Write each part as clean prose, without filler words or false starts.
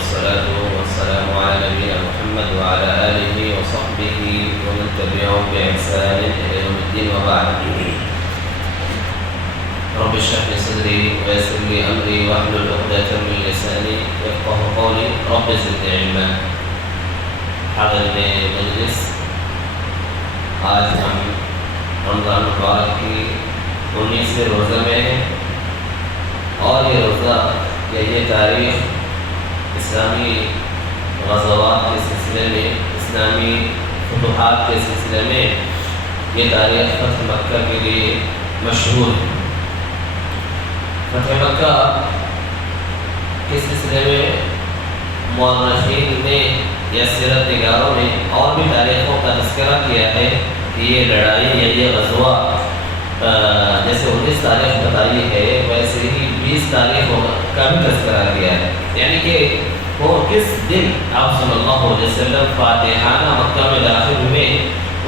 والصلاة والسلام على نبينا محمد وعلى آله وصحبه ومن تبعهم بإحسان إلى يوم الدين وبعد. رب اشرح لي صدري ويسر لي أمري واحلل عقدة من لساني يفقهوا قولي. رب زدني علما. حاضرین مجلس، آج ہم رمضان مبارک کی 19ویں روزہ میں ہیں اور یہ روزہ یا یہ تاریخ اسلامی غزوات کے سلسلے میں، اسلامی فتوحات کے سلسلے میں یہ تاریخ فتح مکہ کے لیے مشہور ہے۔ فتح مکہ کے سلسلے میں مورخین نے یا سیرت نگاروں نے اور بھی تاریخوں کا تذکرہ کیا ہے کہ یہ لڑائی یا یہ غزوہ جیسے 19 تاریخ بتائی ہے ویسے ہی 20 تاریخ کا بھی تذکرہ کیا ہے، یعنی کہ وہ کس دن آپ صلی اللہ علیہ وسلم فاتحانہ مکہ میں داخل ہوئے،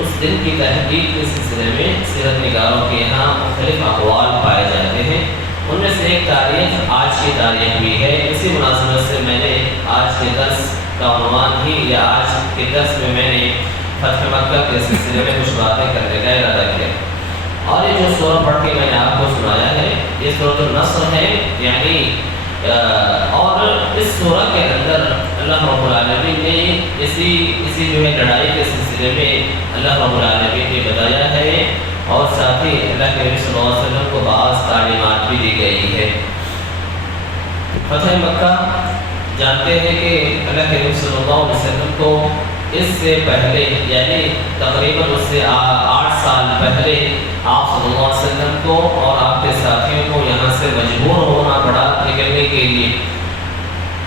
اس دن کی تحقیق کے سلسلے میں سیرت نگاروں کے یہاں مختلف اقوال پائے جاتے ہیں۔ ان میں سے ایک تاریخ آج کی تاریخ بھی ہے۔ اسی مناسبت سے میں نے آج کے درس کا عنوان ہی یا آج کے درس میں نے فتح مکہ کے سلسلے میں کچھ باتیں کرنے کا ارادہ کیا، اور یہ جو سورہ پڑھ کے میں نے آپ کو سنایا ہے یہ سورۃ النصر ہے، یعنی اور اس سورہ کے اندر اللہ رب العالمین نے اسی جو ہے لڑائی کے سلسلے میں اللہ رب العالمین نے بتایا ہے، اور ساتھ ہی اللہ کے نبی صلی اللہ علیہ وسلم کو بعض تعلیمات بھی دی گئی ہے۔ فتح مکہ جانتے ہیں کہ اللہ کے نبی صلی اللہ علیہ وسلم کو اس سے پہلے یعنی تقریباً اس سے 8 سال پہلے آپ صلی اللہ علیہ وسلم کو اور آپ کے ساتھیوں کو یہاں سے مجبور ہونا پڑا نکلنے کے لیے۔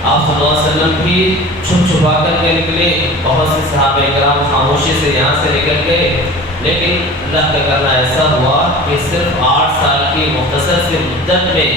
آپ صلی اللہ علیہ وسلم بھی چھپ چھپا کر کے نکلے، بہت سے صحابہ کرام خاموشی سے یہاں سے نکل گئے، لیکن اللہ کا کرنا ایسا ہوا کہ صرف 8 سال کی مختصر سی مدت میں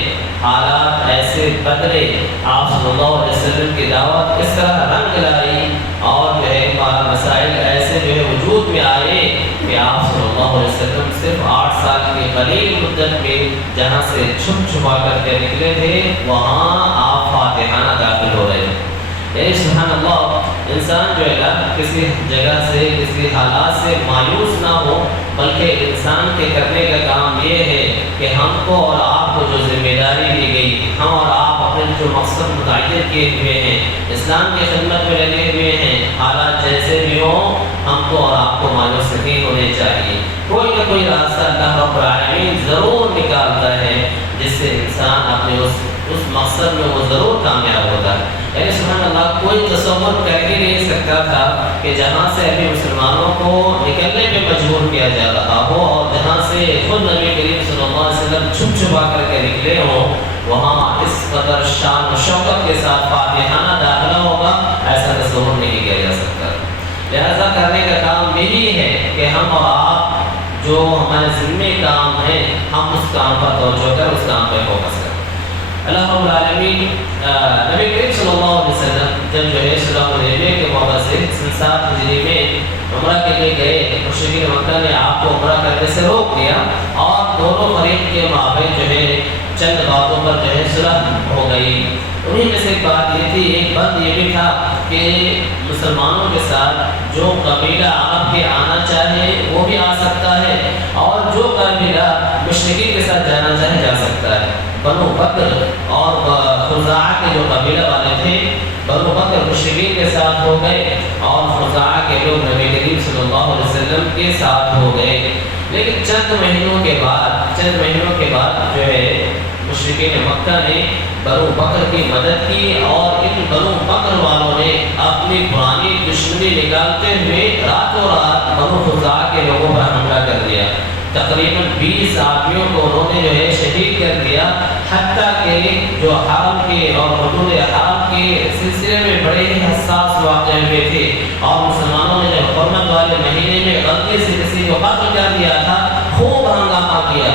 حالات ایسے بدلے، آپ صلی اللہ علیہ وسلم کی دعوت اس طرح رنگ لائی اور جو ہے مسائل ایسے جو ہے وجود میں آئے کہ آپ صلی اللہ علیہ وسلم صرف 8 سال کی قلیل مدت میں جہاں سے چھپ چھپا کر کے نکلے تھے وہاں آپ فاتحانہ داخل ہو رہے تھے۔ یعنی سبحان اللہ، انسان جو ہے کسی جگہ سے کسی حالات سے مایوس نہ ہو، بلکہ انسان کے کرنے کا کام یہ ہے کہ ہم کو اور آپ کو جو ذمہ داری دی گئی، ہم اور آپ اپنے جو مقصد متعین کیے ہوئے ہیں، اسلام کی خدمت میں لگے ہوئے ہیں، حالات جیسے بھی ہوں ہم کو اور آپ کو مایوس نہیں ہونے چاہیے۔ کوئی نہ کوئی راستہ اللہ رب العالمین ضرور نکالتا ہے جس سے انسان اپنے اس مقصد میں وہ ضرور کامیاب ہوتا ہے۔ یعنی سبحان اللہ، کوئی تصور کر ہی نہیں سکتا تھا کہ جہاں سے ابھی مسلمانوں کو نکلنے پہ مجبور کیا جا رہا ہو اور جہاں سے خود نبی کریم صلی اللہ علیہ وسلم چھپ چھپا کر کے نکلے ہوں وہاں اس قدر شان و شوکت کے ساتھ فاتحانہ داخلہ ہوگا، ایسا تصور نہیں کیا جا سکتا۔ لہذا کرنے کا کام یہی ہے کہ ہم اور آپ جو ہمارے ذمہ کام ہے ہم اس کام پر توجہ کر اس کام پہ فوکس کریں۔ اللہ رب العالمین نبی کریم صلی اللہ علیہ وسلم جب جو ہے صلح حدیبیہ کے موقع سے 7 ہجری میں عمرہ کے لیے گئے، مشرکین مکہ نے آپ کو عمرہ کرنے سے روک دیا اور دونوں فریق کے مابین جو ہے چند باتوں پر جو ہے صلح ہو گئی۔ انہیں میں سے ایک بات یہ تھی، ایک بات یہ بھی تھا کہ مسلمانوں کے ساتھ جو قبیلہ عرب کے آنا چاہے وہ بھی آ سکتا ہے اور جو قبیلہ مشرکین کے ساتھ جانا چاہے جا سکتا ہے۔ بنو بکر اور خزاعہ کے جو قبیلہ والے تھے، بنو بکر مشرکین کے ساتھ ہو گئے اور خزاعہ کے لوگ نبی کریم صلی اللہ علیہ وسلم کے ساتھ ہو گئے۔ لیکن چند مہینوں کے بعد جو ہے مشرکین مکہ نے بنو بکر کی مدد کی اور ان بنو بکر والوں نے اپنی پرانی دشمنی نکالتے ہوئے راتوں رات بنو خزاعہ کے لوگوں پر حملہ کر دیا۔ تقریباً 20 آدمیوں کو انہوں نے جو ہے شہید کر دیا، حتیٰ کہ جو حرم کے اور حدود حرم کے سلسلے میں بڑے ہی حساس واقعے ہوئے تھے، اور مسلمانوں نے جب حرمت والے مہینے میں غلطی سے کسی کو قتل کر دیا تھا خوب ہنگامہ کیا۔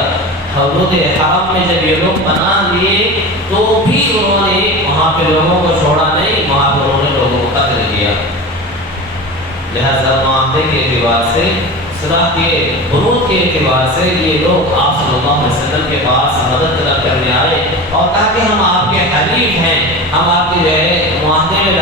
حدود حرم میں جب یہ لوگ پناہ لیے تو بھی انہوں نے وہاں پہ لوگوں کو چھوڑا نہیں، وہاں پہ انہوں نے لوگوں کو قتل کیا۔ لہذا معاہدے کے اعتبار سے، صلح کے بنود کے اعتبار سے یہ لوگ آپ صلی اللہ علیہ وسلم کے پاس مدد طلب کرنے آئے اور کہا کہ ہم آپ کے حلیف ہیں، ہم آپ کے جو ہے معاہدے میں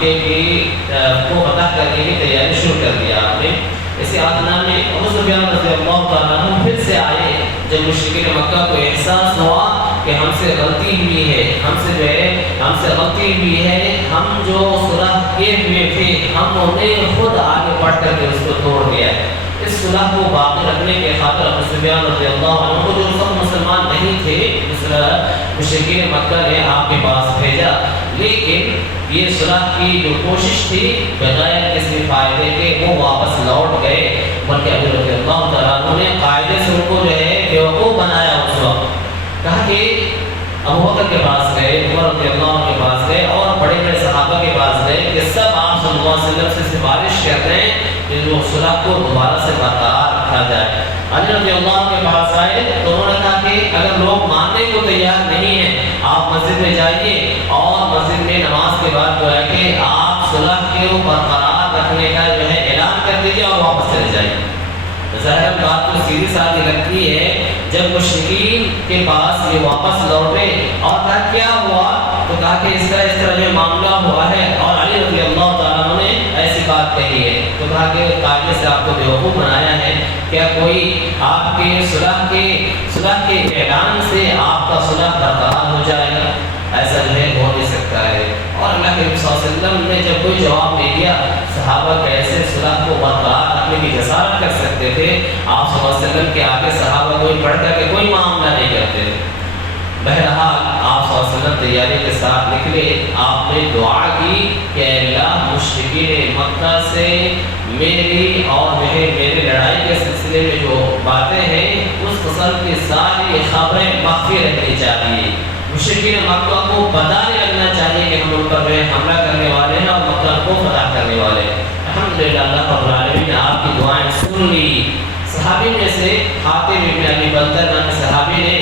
مکے کی کو فتح کرنے کی تیاری شروع کر دیا آپ نے۔ اسی آتنا میں ابو سفیان رضی اللہ تعالیٰ عنہ پھر سے آئے جب مشرکین مکہ کو احساس ہوا کہ ہم سے غلطی ہوئی ہے، ہم سے غلطی ہوئی ہے، ہم جو صلح کیے ہوئے تھے ہم نے خود آگے بڑھ کر کے اس کو توڑ دیا ہے۔ اس صلح کو باقی رکھنے کے خاطر ابو سفیان رضی اللہ عنہ کو جو سب مسلمان نہیں تھے مشرکین مکہ نے آپ کے پاس بھیجا، لیکن یہ صلح کی جو کوشش تھی بغیر کسی فائدے کے وہ واپس لوٹ گئے، بلکہ ابو رضی اللہ تعالیٰ عنہ نے قاعدے سے ان کو جو ہے بیوقوف بنایا۔ اس وقت کہا کہ ابو بکر کے پاس گئے، عمر رضی اللہ عنہ کے پاس گئے اور بڑے بڑے صحابہ کے پاس گئے کہ سب آپ صلی اللہ علیہ وسلم سے سفارش کرتے ہیں کہ جو صلح کو دوبارہ سے برقرار رکھا جائے۔ علی رضی اللہ عنہ کے پاس آئے تو انہوں نے کہا کہ اگر لوگ ماننے کو تیار نہیں ہیں آپ مسجد میں جائیے اور مسجد میں نماز کے بعد جو ہے کہ آپ صلح کو برقرار رکھنے کا جو ہے اعلان کر دیجیے اور واپس چلے جائیے۔ ظاہر بات تو سیدھی سادھی لگتی ہے، جب مشرکین کے پاس یہ واپس لوٹے اور کہا کیا ہوا تو کہا کہ اس طرح جو معاملہ ہوا ہے اور علی رضی اللہ تعالیٰ عنہ نے ایسی بات کہی ہے، تو کہا کہ قاعدے سے آپ کو بیوقوف بنایا ہے، کیا کوئی آپ کے صلح کے اعلان سے آپ کا صلح برقرار ہو جائے گا؟ ایسا جو ہے ہو نہیں سکتا ہے۔ اور اللہ کے رسول صلی اللہ علیہ وسلم نے جب کوئی جواب نہیں دیا صحابہ کیسے صلح کو برقرار رکھنے کی جسارت کر سکتے تھے؟ آپ صلی اللہ علیہ وسلم کے آگے صحابہ کوئی پڑھ کر کے کوئی معاملہ نہیں کرتے تھے۔ بہرحال آپ صلی اللہ علیہ وسلم تیاری کے ساتھ نکلے، آپ نے دعا کی کہ اللہ مشرکین مکہ سے میری اور میری لڑائی کے سلسلے میں جو باتیں ہیں اس قسم کی ساری خبریں مخفی رہنی چاہیے۔ مشرکین مکہ کو پتہ نہیں لگنا چاہیے کہ ہم ان پر حملہ کرنے والے ہیں اور مکہ کو فتح کرنے والے ہیں۔ الحمدللہ اللہ رب العالمین نے آپ کی دعائیں سن لی۔ صحابی میں سے حاتم بن ابی بلتہ نامی صحابی نے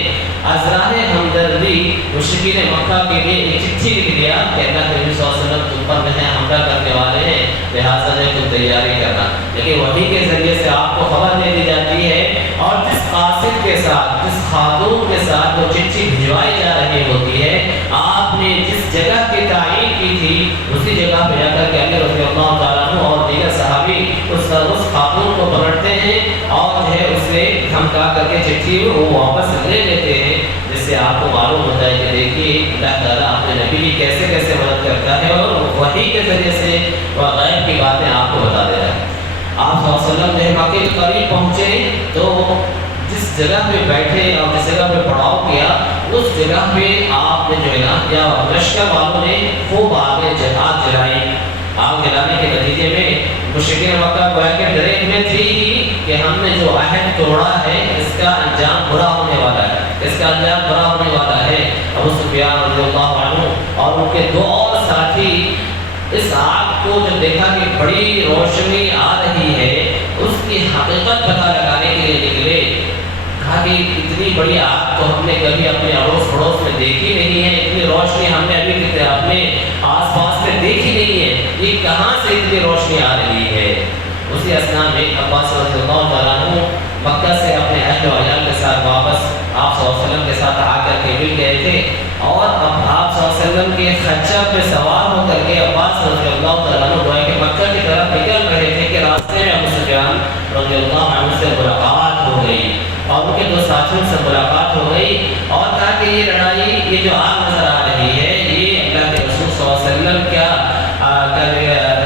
ازراہ ہمدردی مشرکین مکہ کے لیے ایک چٹھی لکھ دیا کہ اللہ کے نبی صلی اللہ علیہ وسلم تم پر جو ہے حملہ کرنے والے ہیں، لہٰذا جو تم تیاری کرنا۔ لیکن وحی کے ذریعے سے آپ کو خبر دے دی جاتی ہے اور جس قاصد کے ساتھ جس خاتون کے ساتھ وہ چٹھی بھجوائی جا رہی ہوتی ہے آپ نے جس جگہ کی تعین کی تھی اسی جگہ پہ جا کر کے علی رضی اللہ تعالیٰ عنہ اور دیگر صحابی اس خاتون کو پکڑتے ہیں اور جو ہے اسے دھمکا کر کے چٹھی وہ واپس لے لیتے ہیں، جس سے آپ کو معلوم ہوتا ہے کہ دیکھیے اللہ تعالیٰ اپنے نبی کی کیسے کیسے مدد کرتا ہے اور وحی کے ذریعے سے وہ غیب کی باتیں آپ کو بتا دیتا ہے۔ آپ صلی اللہ علیہ وسلم جب مکے کے قریب پہنچے تو جس جگہ پہ بیٹھے اور جس جگہ پہ پڑاؤ کیا اس جگہ پہ آپ نے جو ہے نا یا لشکر والوں نے خوب آگ جلائی۔ آگ جلانے کے نتیجے میں مشرکین مکہ کو کہ ڈرے ہوئے تھی کہ ہم نے جو عہد توڑا ہے اس کا انجام برا ہونے والا ہے، اس کا انجام برا ہونے والا ہے۔ ابو سفیان رضی اللہ عنہ اور ان کے دو اور ساتھی اس آگ کو جب دیکھا کہ بڑی روشنی آ رہی ہے اس کی حقیقت پتہ لگانے کے لیے نکلے۔ کہا کہ اتنی بڑی آگ تو ہم نے کبھی اپنے اڑوس پڑوس میں دیکھی نہیں ہے، اتنی روشنی ہم نے ابھی اپنے آس پاس میں دیکھی نہیں ہے، یہ کہاں سے اتنی روشنی آ رہی ہے؟ اسی اثناء میں عباس رضی اللہ تعالیٰ عنہ مکہ سے اپنے اہل و عیال کے ساتھ واپس آپ صلی اللہ علیہ وسلم کے ساتھ آ کر کے مل گئے تھے اور اب آپ صلی اللہ علیہ وسلم کے خچر پہ سوار ہو کر کے عباس رضی اللہ تعالیٰ عنہ گویا کہ مکہ کی طرف نکل رہے تھے کہ راستے میں ابو سفیان رضی اللہ عنہ سے ملاقات ہو گئی اور ان کے دو ساتھیوں سے ملاقات ہو گئی اور کہا کہ یہ لڑائی یہ جو آگ نظر آ رہی ہے یہ اللہ کے رسول صلی اللہ علیہ وسلم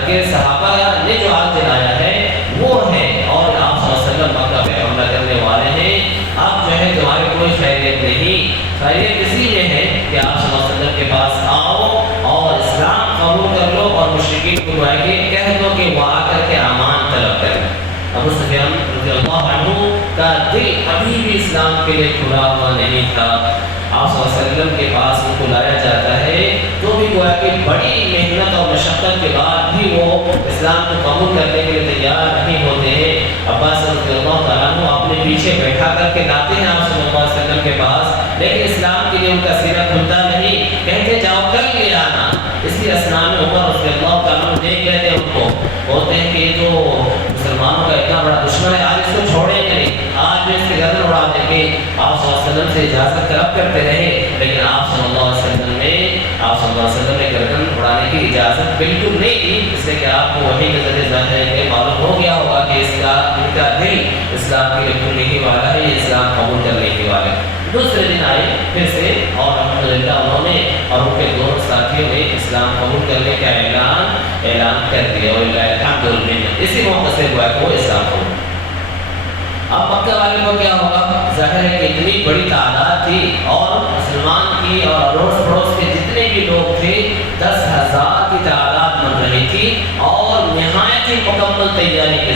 کے صحابہ نے جو آگ جلایا ہے وہ ہے اور آپ صلی اللہ علیہ وسلم مکہ پہ حملہ کرنے والے ہیں۔ اب جو ہے تمہاری کوئی خیریت نہیں، خیریت اسی میں ہے کہ آپ صلی اللہ علیہ وسلم کے پاس آؤ اور اسلام قبول کر لو اور مشرکین کو کہہ دو کہ وہ آ کر کے امان طلب کریں۔ ابو سفیان رضی اللہ عنہ کا دل ابھی بھی اسلام کے لیے کھلا ہوا نہیں تھا۔ آپ صلی اللہ علیہ وسلم کے پاس ان کو لایا جاتا ہے تو بھی گویا کہ بڑی محنت اور مشقت کے بعد بھی وہ اسلام کو قبول کرنے کے لیے تیار نہیں ہوتے ہیں۔ عباس رضی اللہ تعالیٰ عنہ اپنے پیچھے بیٹھا کر کے لاتے ہیں آپ صلی اللہ علیہ وسلم کے پاس، لیکن اسلام کے لیے ان کا سینہ کھلتا نہیں، کہتے جاؤ کل لے آنا۔ اسی اثناء میں عمر رضی اللہ تعالیٰ عنہ دیکھ لیتے ہیں ان کو، بولتے ہیں کہ یہ تو مسلمانوں کا اتنا بڑا دشمن ہے، آج اس کو چھوڑیں گے نہیں، آج بھی اس کی گردن اڑا دیں گے۔ آپ صلی اللہ علیہ وسلم سے اجازت طلب کرتے رہے لیکن آپ صلی اللہ علیہ وسلم نے گردن اڑانے کی کی اجازت بالکل نہیں دی، اس لیے کہ آپ کو وہی کے ذریعے ظاہر ہے کہ معلوم ہو گیا ہوگا کہ ان کا دل اسلام کے لیے کھلنے ہی والا ہے، یہ اسلام قبول کرنے ہی والا ہے۔ دوسرے دن آئے پھر سے اور الحمدللہ انہوں نے اور ان کے دونوں ساتھیوں نے اسلام قبول کرنے کا اعلان کر دیا، اور الحمدللہ اسی موقع سے ہوا کہ وہ اسلام قبول۔ اب مکہ والے کو کیا ہوگا؟ ظاہر ہے کہ اتنی بڑی تعداد تھی اور مسلمان کی اور اڑوس پڑوس کے جتنے بھی لوگ تھے 10,000 کی تعداد بن رہی تھی، اور نہایت ہی مکمل تیاری کے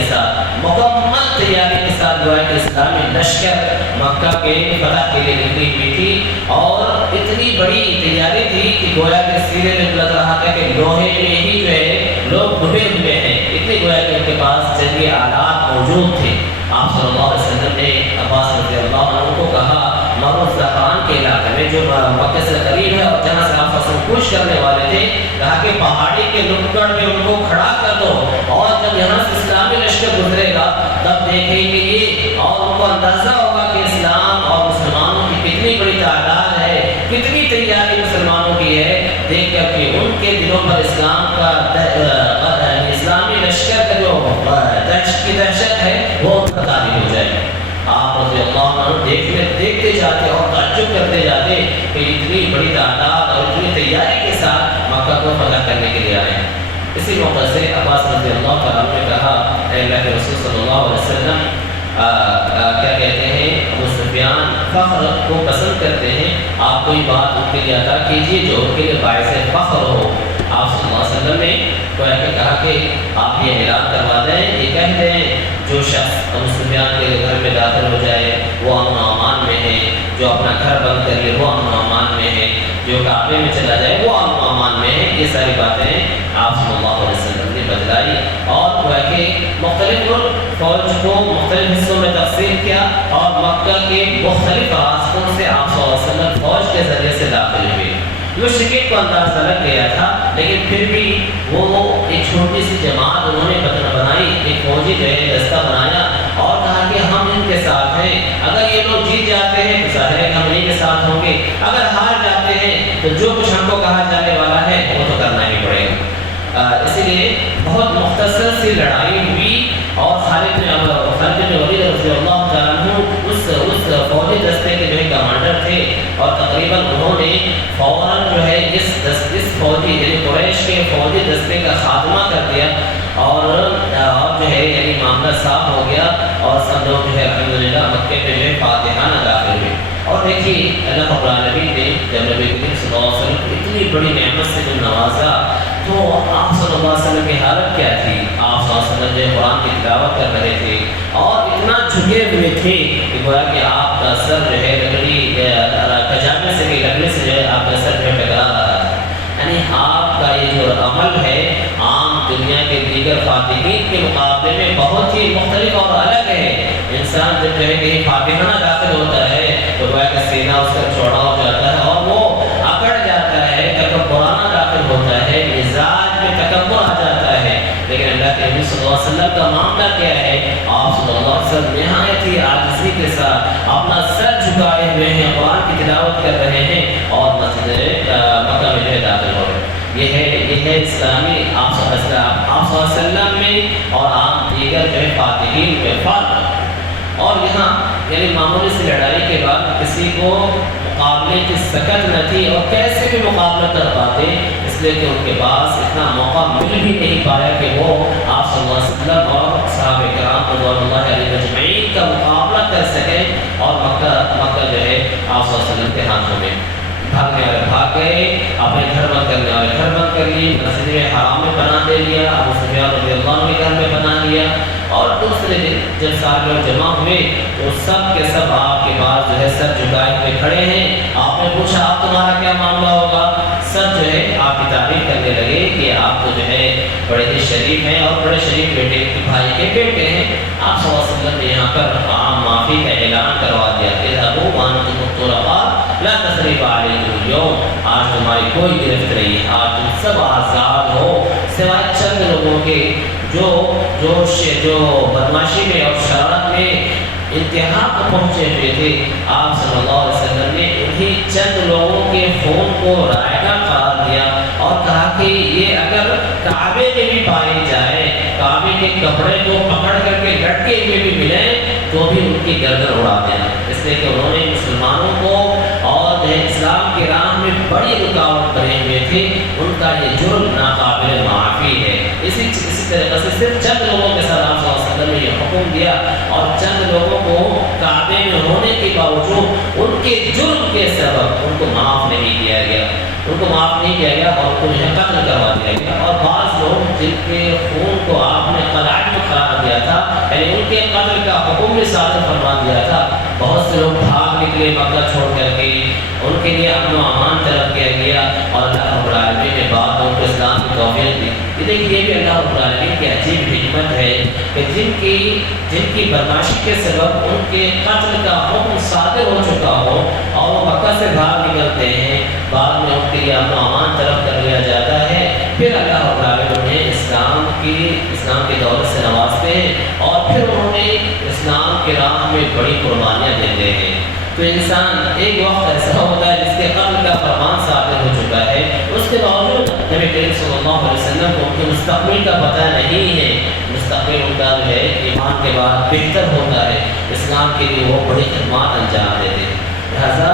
ساتھ جو ہے کہ اسلامی لشکر مکہ کے فتح کے لیے نکلی ہوئی تھی، اور اتنی بڑی تیاری تھی کہ گویا کہ سیرے میں لگ رہا تھا کہ لوہے میں ہی جو ہے لوگ ڈوبے ہوئے ہیں، اتنی گویا کہ ان کے پاس جنگی آلات موجود تھے۔ آپ صلی اللہ علیہ وسلم نے عباس رضی اللہ عنہ کو کہا مرو زہران کے علاقے میں جو مکہ سے قریب ہے اور جہاں سے آپ فصل کوش کرنے والے تھے، کہا کہ پہاڑی کے نکڑ میں ان کو کھڑا کر دو، اور جب یہاں سے اسلامی لشکر گزرے گا تب دیکھیں گے یہ، اور ان کو اندازہ ہوگا کہ اسلام اور مسلمانوں کی کتنی بڑی تعداد ہے، کتنی تیاری مسلمانوں کی ہے، دیکھ کر کے ان کے دلوں پر اسلام کا اسلامی لشکر کا جو دہشت ہے وہ تعلیم ہو جائے گی۔ آپ رضی اللہ عنہ دیکھتے جاتے اور تعجب کرتے جاتے کہ اتنی بڑی تعداد اور اتنی تیاری کے ساتھ مکہ کو فتح کرنے کے لیے آئے ہیں۔ اسی موقع سے عباس رضی اللہ تعالیٰ نے کہا اے اللہ کے رسول صلی اللہ علیہ وسلم کیا کہتے ہیں، ابو سفیان فخر کو پسند کرتے ہیں، آپ کوئی بات ان کے لیے ادا کیجیے جو ان کے لیے باعث فخر ہو۔ آپ صلی اللہ علیہ وسلم نے کہا کہ آپ یہ اعلان کروا دیں، یہ کہہ دیں جو شخص ابو سفیان کے گھر میں داخل ہو جائے وہ امن و امان میں ہے، جو اپنا گھر بند کر لے وہ امن و امان میں ہے، جو کعبے میں چلا جائے وہ امن و امان میں ہے۔ یہ ساری باتیں آپ صلی اللہ علیہ وسلم نے بتلائی، اور وہ کہ مختلف فوج کو مختلف حصوں میں تقسیم کیا، اور مکہ کے مختلف راستوں سے آپ صلی اللہ علیہ وسلم فوج کے ذریعے سے داخل ہوئے۔ مشرکین کو اندازہ لگ گیا تھا، لیکن پھر بھی وہ ایک چھوٹی سی جماعت انہوں نے بنائی، ایک فوجی جو ہے دستہ بنایا، اور کہا کہ ہم ان کے ساتھ ہیں، اگر یہ لوگ جیت جاتے ہیں تو ظاہر ہے کہ ہم انہیں کے ساتھ ہوں گے، اگر ہار جاتے ہیں تو جو کچھ ہم کو کہا جانے والا ہے وہ تو کرنا ہی پڑے گا۔ اسی لیے بہت مختصر سی لڑائی ہوئی، اور خالد بن ولید رضی اللہ تعالیٰ عنہ اس فوجی دستے کے جو ہے کمانڈر تھے، اور تقریباً انہوں نے فوراً جو ہے اس فوجی یعنی قریش کے فوجی دستے کا خاتمہ کر دیا، اور جو ہے یعنی معاملہ صاف ہو گیا، اور سب لوگ جو ہے الحمدللہ مکے میں جو ہے فاتحانہ داخل ہوئے۔ اور دیکھیے اللہ رب العالمین نے جب نبی کریم صلی اللہ علیہ وسلم کو اتنی بڑی نعمت سے جو نوازا، تو آپ صلی اللہ علیہ وسلم کی حالت کیا تھی؟ آپ صلی اللہ علیہ وسلم جو قرآن کی تلاوت کر رہے تھے اور اتنا جھکے ہوئے تھے کہ گویا کہ آپ کا سر جو ہے لکڑی کجانے سے بھی لگنے سے جو ہے آپ کا سر جو ہے ٹکرا رہا تھا۔ یعنی آپ کا یہ جو عمل ہے عام دنیا کے دیگر فاتحین کے مقابلے میں بہت ہی مختلف اور الگ ہے۔ انسان جب جو ہے کہیں فاتحانہ داخل ہوتا ہے تو گویا کہ سینہ اس کا چوڑا ہو جاتا ہے اور وہ اکڑ جاتا ہے، تکبرانہ داخل ہوتا ہے، مزاج میں تکبر آ جاتا ہے۔ لیکن اللہ کے نبی صلی اللہ علیہ وسلم کا معاملہ کیا ہے؟ آپ صلی اللہ علیہ وسلم نہایت ہی عاجزی کے ساتھ اپنا سر جھکائے ہوئے ہیں، قرآن کی تلاوت کر رہے ہیں، اور مسجد مکہ میں جو ہے داخل ہو رہے ہیں۔ یہ ہے اسلامی آپ صلی اللہ علیہ وسلم میں اور عام دیگر جو ہے فاتحین میں فرق۔ اور یہاں یعنی معمولی سی لڑائی کے بعد کسی کو مقابلے کی سکت نہ تھی، اور کیسے بھی مقابلہ کر پاتے، اس لیے کہ ان کے پاس اتنا موقع مل بھی نہیں پایا کہ وہ آپ صلی اللہ علیہ وسلم اور صحابہ کرام رضوان اللہ علیہ اجمعین کا مقابلہ کر سکیں، اور مکہ جو ہے آپ صلی اللہ علیہ وسلم کے ہاتھوں میں بھاگنے والے بھاگ گئے، اپنے گھر بند کرنے والے گھر بند کر لیے، مسجد حرام میں پناہ دے لیا، ابو سفیان رضی اللہ عنہ کے گھر میں پناہ لیا۔ اور دوسرے دن جب سارے لوگ جمع ہوئے تو سب کے سب آپ کے پاس جو ہے سر جھکائے ہوئے کھڑے ہیں۔ آپ نے پوچھا اب تمہارا کیا معاملہ ہوگا؟ سب جو ہے آپ کی تعریف کرنے لگے کہ آپ تو جو ہے بڑے ہی شریف ہیں اور بڑے شریف بیٹے بھائی کے بیٹے ہیں۔ آپ صلی اللہ علیہ وسلم نے یہاں پر عام معافی کا اعلان کروا دیا کہ اذهبوا وانتم طلقاء لا تثریب علیکم اليوم، آج تمہاری کوئی گرفت نہیں ہے، آج تم سب آزاد ہو، سوائے چند لوگوں کے جو بدماشی میں اور شرارت میں انتہا کو پہنچے ہوئے تھے۔ آپ صلی اللہ علیہ وسلم نے انہی چند لوگوں کے خون کو رائگاں قرار دیا اور کہا کہ یہ اگر کعبے میں بھی پائے جائے، کعبے کے کپڑے کو پکڑ کر کے لٹکے ہوئے بھی ملیں تو بھی ان کی گردن اڑا دینا، اس لیے کہ انہوں نے مسلمانوں کو اور اسلام کی راہ میں بڑی رکاوٹ بنے ہوئے تھے، ان کا یہ جرم ناقابل معافی ہے۔ اسی طریقے سے صرف چند لوگوں کے ساتھ آپ صلی اللہ علیہ وسلم نے یہ حکم دیا اور چند لوگوں کو کعبے میں ہونے کے باوجود ان کے جرم کے سبب ان کو معاف نہیں کیا گیا، ان کو معاف نہیں کیا گیا اور ان کو قتل کروا دیا گیا۔ اور بعض لوگ جن کے خون کو آپ نے قلعت میں قرار دیا تھا، یعنی ان کے قتل کا حکم بھی صادر فرما دیا تھا، بہت سے لوگ بھاگ نکلے مکہ چھوڑ کر کے، ان کے لیے امن و امان طلب کیا گیا اور اللہ رب العالمین نے بعد ان کو اسلام کی توفیق دی۔ یہ دیکھیے بھی اللہ رب العالمین کی عجیب حکمت ہے کہ جن کی بدمعاشی کے سبب ان کے قتل کا حکم صادر ہو چکا ہو اور وہ مکہ سے باہر نکلتے ہیں، بعد میں ان کے لیے امن و امان طلب کر لیا جاتا ہے، پھر اللہ رب العالمین انہیں اسلام کی دولت سے نوازتے ہیں اور پھر انہوں نے اسلام کے راہ میں بڑی قربانیاں دیتے ہیں۔ تو انسان ایک وقت ایسا ہوتا ہے جس کے قتل کا فرمان صادر ہو چکا ہے، اس کے باوجود نبی کریم صلی اللہ علیہ وسلم کو ان کے مستقبل کا پتہ نہیں ہے، مستقبل ان کا جو ہے ایمان کے بعد بہتر ہوتا ہے، اسلام کے لیے وہ بڑی خدمات انجام دیتے ہیں۔ لہٰذا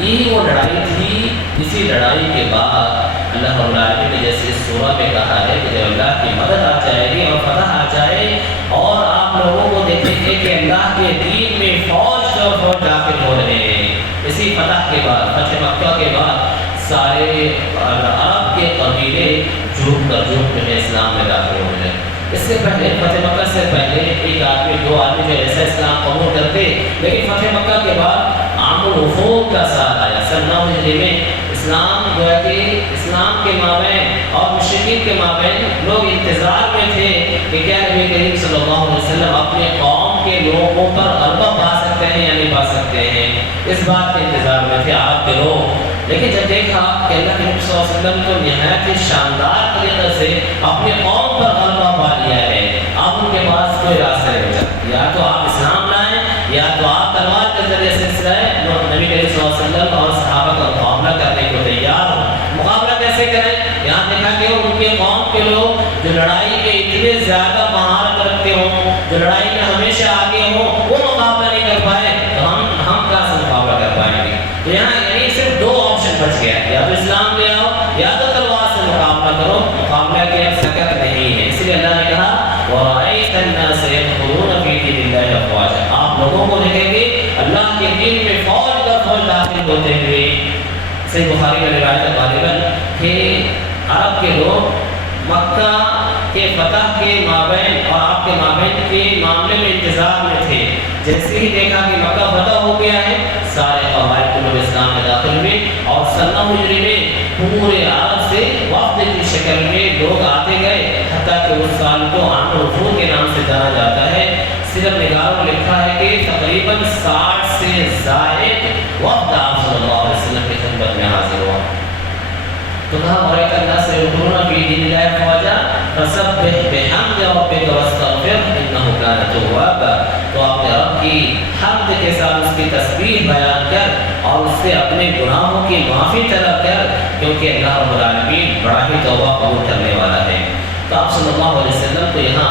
یہی وہ لڑائی تھی، اسی لڑائی کے بعد اللہ رب العالمین نے جیسے اس سورہ میں کہا ہے کہ جب اللہ کی مدد آ جائے گی اور فتح آ جائے اور آپ لوگوں کو دیکھیں گے کہ اللہ کے دین میں فوج داخل ہو رہے ہیں، اسی فتح کے بعد، فتح مکہ کے بعد سارے عرب کے قبیلے جھوم کر جو ہے اسلام میں داخل ہو رہے ہیں۔ اس سے پہلے فتح مکہ سے پہلے ایک آدمی دو آدمی جو ایسا اسلام قبول کرتے، لیکن فتح مکہ کے بعد عام الوفود کا ساتھ آیا۔ سن 9 ہجری میں اسلام جو ہے کہ اسلام کے مابین اور مشرکین کے مابین لوگ انتظار میں تھے کہ کیا نبی کریم صلی اللہ علیہ وسلم اپنے قوم کے لوگوں پر غلبہ پا سکتے ہیں یا نہیں پا سکتے ہیں، اس بات کے انتظار میں تھے عرب کے لوگ۔ لیکن جب دیکھا کہ اللہ کے نبی صلی اللہ علیہ وسلم کو نہایت ہی شاندار طریقے سے اپنے قوم پر غلبہ پا لیا ہے، اب ان کے پاس کوئی راستہ نہیں بچا، یا تو آپ اسلام لائیں یا تو آپ تلوار کے ذریعے سے نبی کریم صلی اللہ علیہ وسلم اور صحابہ کا مقابلہ کرنے کو تیار ہو۔ مقابلہ کیسے کریں؟ یہاں دیکھا کہ ان کے قوم کے لوگ جو لڑائی میں اتنے زیادہ مہارت رکھتے ہوں، جو لڑائی میں ہمیشہ آگے ہوں، وہ مقابلہ نہیں کر پائے تو ہم کہاں سے مقابلہ کر پائیں گے؟ تو یہاں یعنی صرف دو آپشن بچ گیا، یا تو اسلام لے آؤ یا تو تلوار سے مقابلہ کرو، مقابلہ کی اب سکت نہیں ہے۔ اس لیے اللہ نے کہا وَرَأَيْتَ النَّاسَ يَدْخُلُونَ فِي دِينِ اللَّهِ أَفْوَاجًا، آپ لوگوں کو دیکھیں گے اللہ کے دین میں فوج در فوج داخل ہوتے ہوئے۔ صحیح بخاری میں روایت ہے غالباً کہ عرب کے لوگ مکہ کے فتح کے مابین اور آپ کے مابین کے معاملے میں انتظار میں تھے۔ جیسے ہی دیکھا کہ مکہ فتح ہو گیا ہے، سارے قبائل کے لوگ اسلام میں داخل ہوئے اور سن 9 ہجری میں پورے عرب سے وفد کی شکل میں لوگ آتے گئے، حتیٰ کہ اس سال کو عام الوفود کے نام سے جانا جاتا ہے۔ صرف نگاروں میں لکھا ہے کہ تقریباً 60 سے زائد وفد آپ صلی اللہ علیہ وسلم کی خدمت میں حاضر ہوا۔ تو کہا وَرَأَيْتَ النَّاسَ يَدْخُلُونَ فِي دِينِ اللَّهِ أَفْوَاجًا فَسَبِّحْ بِحَمْدِ رَبِّكَ وَاسْتَغْفِرْهُ إِنَّهُ كَانَ تَوَّابًا، تو اپنے رب کی حمد کے ساتھ اس کی تسبیح بیان کر اور اس سے اپنے گناہوں کی معافی طلب کر، کیونکہ اللہ رب العالمین بڑا ہی توبہ قبول کرنے والا ہے۔ تو آپ صلی اللہ علیہ وسلم کو یہاں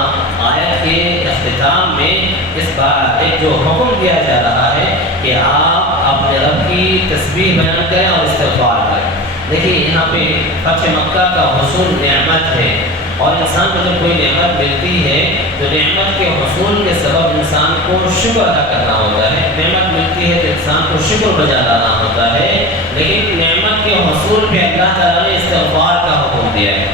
آیت کے اختتام میں اس بات ایک جو حکم دیا جا رہا ہے کہ آپ اپنے رب کی تسبیح بیان کریں اور استغفار کریں۔ دیکھیے یہاں پہ فتح مکہ کا حصول نعمت ہے، اور انسان کو جب کوئی نعمت ملتی ہے تو نعمت کے حصول کے سبب انسان کو شکر ادا کرنا ہوتا ہے۔ نعمت ملتی ہے تو انسان کو شکر بجا لانا ہوتا ہے، لیکن نعمت کے حصول پہ اللہ تعالیٰ نے استغفار کا حکم دیا ہے۔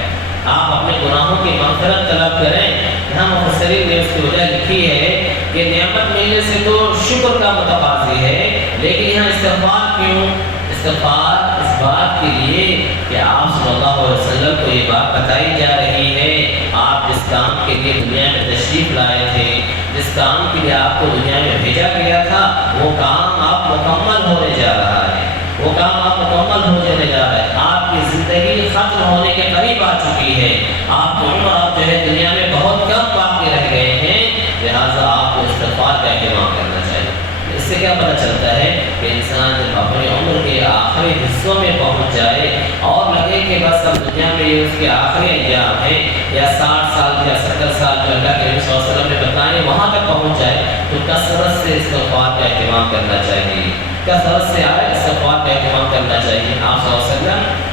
آپ اپنے گناہوں کی مغفرت طلب کریں۔ یہاں مفسرین نے اس کی وجہ لکھی ہے کہ نعمت ملنے سے تو شکر کا متقاضی ہے، لیکن یہاں استغفار کیوں؟ استغفار اس بات کے لیے کہ آپ صلی اللہ علیہ وسلم کو یہ بات بتائی جا رہی ہے، آپ جس کام کے لیے دنیا میں تشریف لائے تھے، جس کام کے لیے آپ کو دنیا میں بھیجا گیا تھا، وہ کام آپ مکمل ہونے جا رہا ہے، وہ کام آپ مکمل ہو جانے جا رہا ہے۔ آپ کی زندگی ختم ہونے کے قریب آ چکی ہے، آپ کی عمر آپ جو ہے دنیا میں بہت کم باقی رہ گئے ہیں، لہٰذا آپ کو استغفار کا اہتمام کرنا چاہیے۔ اس سے کیا پتہ چلتا ہے کہ انسان جب اپنی عمر کے آخری حصوں میں پہنچ جائے اور لگے کہ بس اب دنیا میں یہ اس کے آخری ایام ہیں یا 60 سال یا 70 سال جو اللہ کے نبی صلی اللہ علیہ وسلم نے بتائے وہاں تک پہنچ جائے تو کثرت سے استغفار کا اہتمام کرنا چاہیے، کثرت سے استغفار کا اہتمام کرنا چاہیے۔ آپ صلی اللہ علیہ وسلم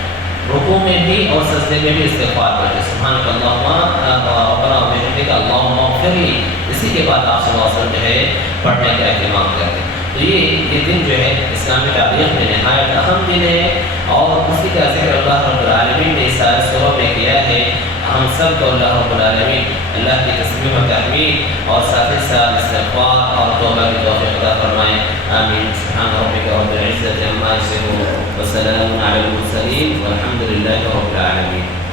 رکوع میں بھی اور سجدے میں بھی استغفار کرتے، سبحانک اللہم ربنا وبحمدک اللہم اغفر لی، اسی کے بعد آپ صلی اللہ علیہ وسلم جو ہے پڑھنے کا اہتمام کرتے۔ تو یہ دن جو ہے اسلامی تاریخ میں نہایت اہم دن ہے اور اسی کا ذکر اللہ رب العالمین نے اس آیت سورہ میں کیا ہے۔ ہم سب کو اللہ رب العالمین اللہ کی تسبیح و تحمید اور ساتھ ہی ساتھ استغفار اور توبہ کی توفیق عطا فرمائے، آمین۔ سبحان ربک رب العزة عما یصفون وسلام علی المرسلین والحمد للہ رب العالمین۔